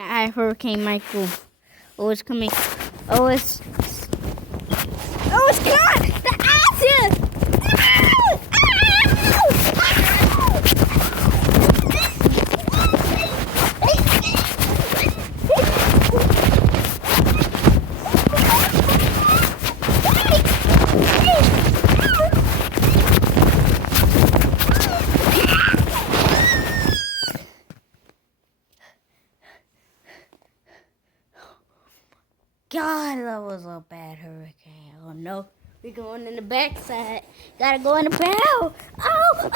Hurricane Michael. Oh, it's coming. Oh, it's gone! The acid! God, that was a bad hurricane. Oh no, we're going in the backside. Gotta go in the barrel. Oh!